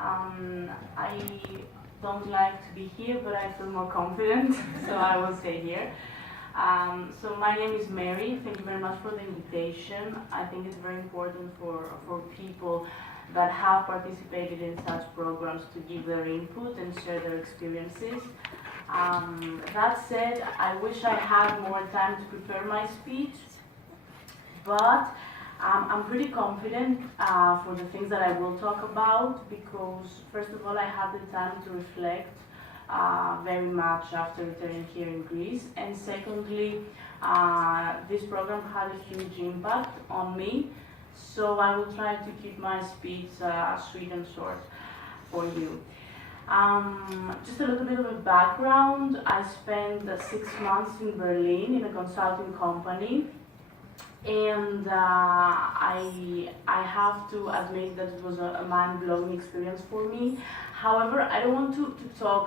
I don't like to be here, but I feel more confident, so I will stay here. So my name is Mairi. Thank you very much for the invitation. I think it's very important for people that have participated in such programs to give their input and share their experiences. That said, I wish I had more time to prepare my speech, but I'm pretty confident for the things that I will talk about because, first of all, I had the time to reflect very much after returning here in Greece, and secondly, this program had a huge impact on me, so I will try to keep my speech sweet and short for you. Just a little bit of a background. I spent 6 months in Berlin in a consulting company, and I have to admit that it was a mind-blowing experience for me. However, I don't want to talk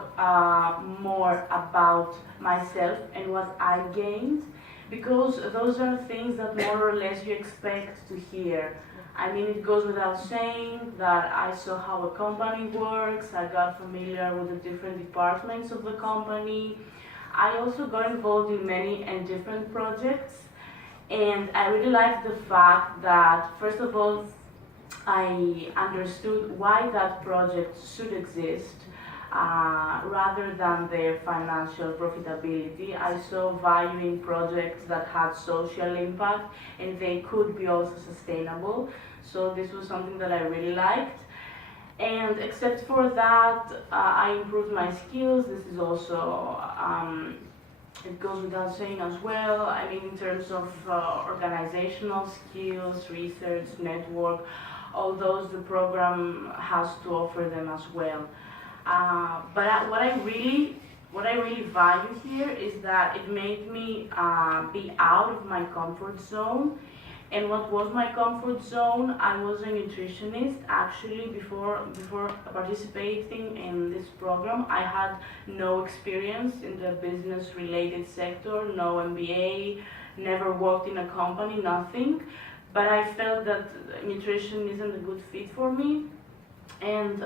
more about myself and what I gained, because those are things that more or less you expect to hear. I mean, it goes without saying that I saw how a company works, I got familiar with the different departments of the company. I also got involved in many and different projects, and I really liked the fact that, first of all, I understood why that project should exist rather than their financial profitability. I saw value in projects that had social impact and they could be also sustainable. So this was something that I really liked. And except for that, I improved my skills. This is also it goes without saying as well. I mean, in terms of organizational skills, research, network, all those the program has to offer them as well. But what I really value here is that it made me be out of my comfort zone. And what was my comfort zone? I was a nutritionist. Actually, before participating in this program, I had no experience in the business-related sector, no MBA, never worked in a company, nothing. But I felt that nutrition isn't a good fit for me. And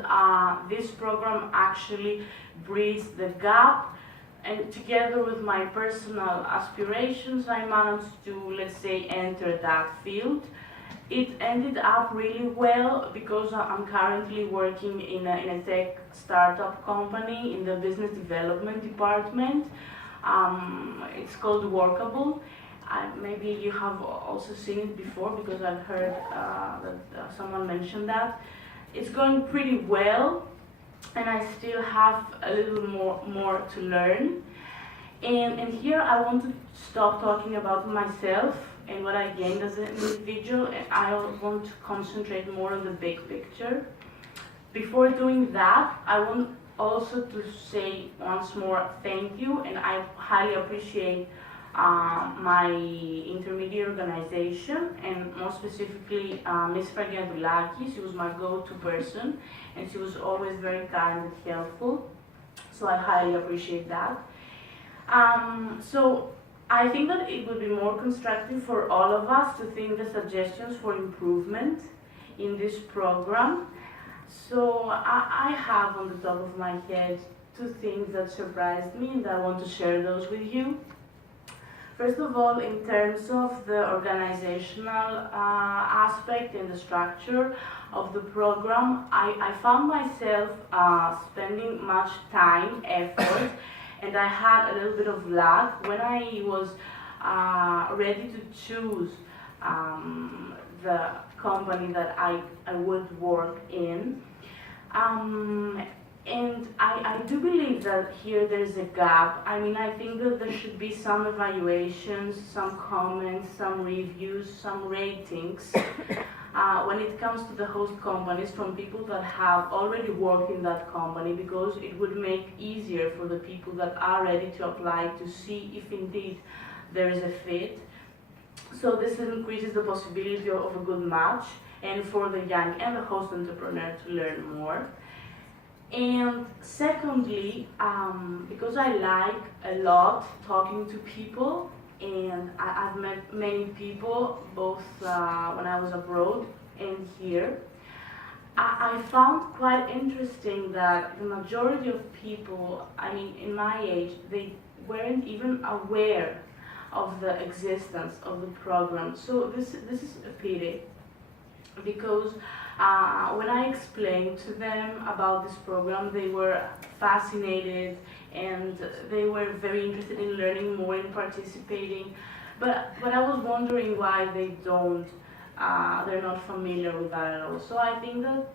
this program actually bridges the gap, and together with my personal aspirations, I managed to, let's say, enter that field. It ended up really well because I'm currently working in a tech startup company in the business development department. It's called Workable. Maybe you have also seen it before because I've heard that someone mentioned that. It's going pretty well, and I still have a little more to learn. And here I want to stop talking about myself and what I gained as an individual, and I want to concentrate more on the big picture. Before doing that, I want also to say once more thank you, and I highly appreciate my intermediate organization, and more specifically Ms. Fragiadulaki. She was my go-to person, and she was always very kind and helpful, so I highly appreciate that. So I think that it would be more constructive for all of us to think the suggestions for improvement in this program. So I have on the top of my head 2 things that surprised me, and I want to share those with you. First of all, in terms of the organizational aspect and the structure of the program, I found myself spending much time, effort, and I had a little bit of luck when I was ready to choose the company that I would work in. And I do believe that here there's a gap. I mean, I think that there should be some evaluations, some comments, some reviews, some ratings when it comes to the host companies from people that have already worked in that company, because it would make easier for the people that are ready to apply to see if indeed there is a fit. So this increases the possibility of a good match, and for the young and the host entrepreneur to learn more. And secondly, because I like a lot talking to people, and I've met many people both when I was abroad and here, I found quite interesting that the majority of people, I mean, in my age, they weren't even aware of the existence of the program. So this is a pity, because when I explained to them about this program, they were fascinated and they were very interested in learning more and participating. But I was wondering why they don't, they're not familiar with that at all. So I think that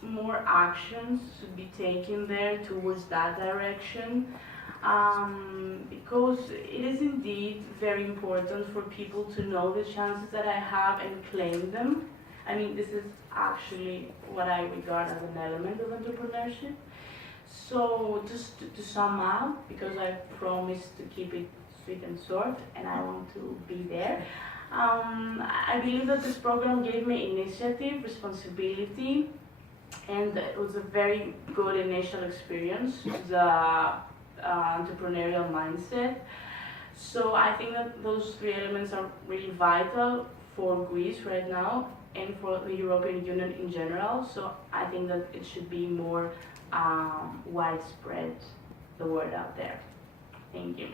more actions should be taken there towards that direction, because it is indeed very important for people to know the chances that I have and claim them. I mean, this is actually what I regard as an element of entrepreneurship. So just to sum up, because I promised to keep it sweet and short, and I want to be there. I believe that this program gave me initiative, responsibility, and it was a very good initial experience, the entrepreneurial mindset. So I think that those three elements are really vital for Greece right now and for the European Union in general. So I think that it should be more widespread, the word out there. Thank you.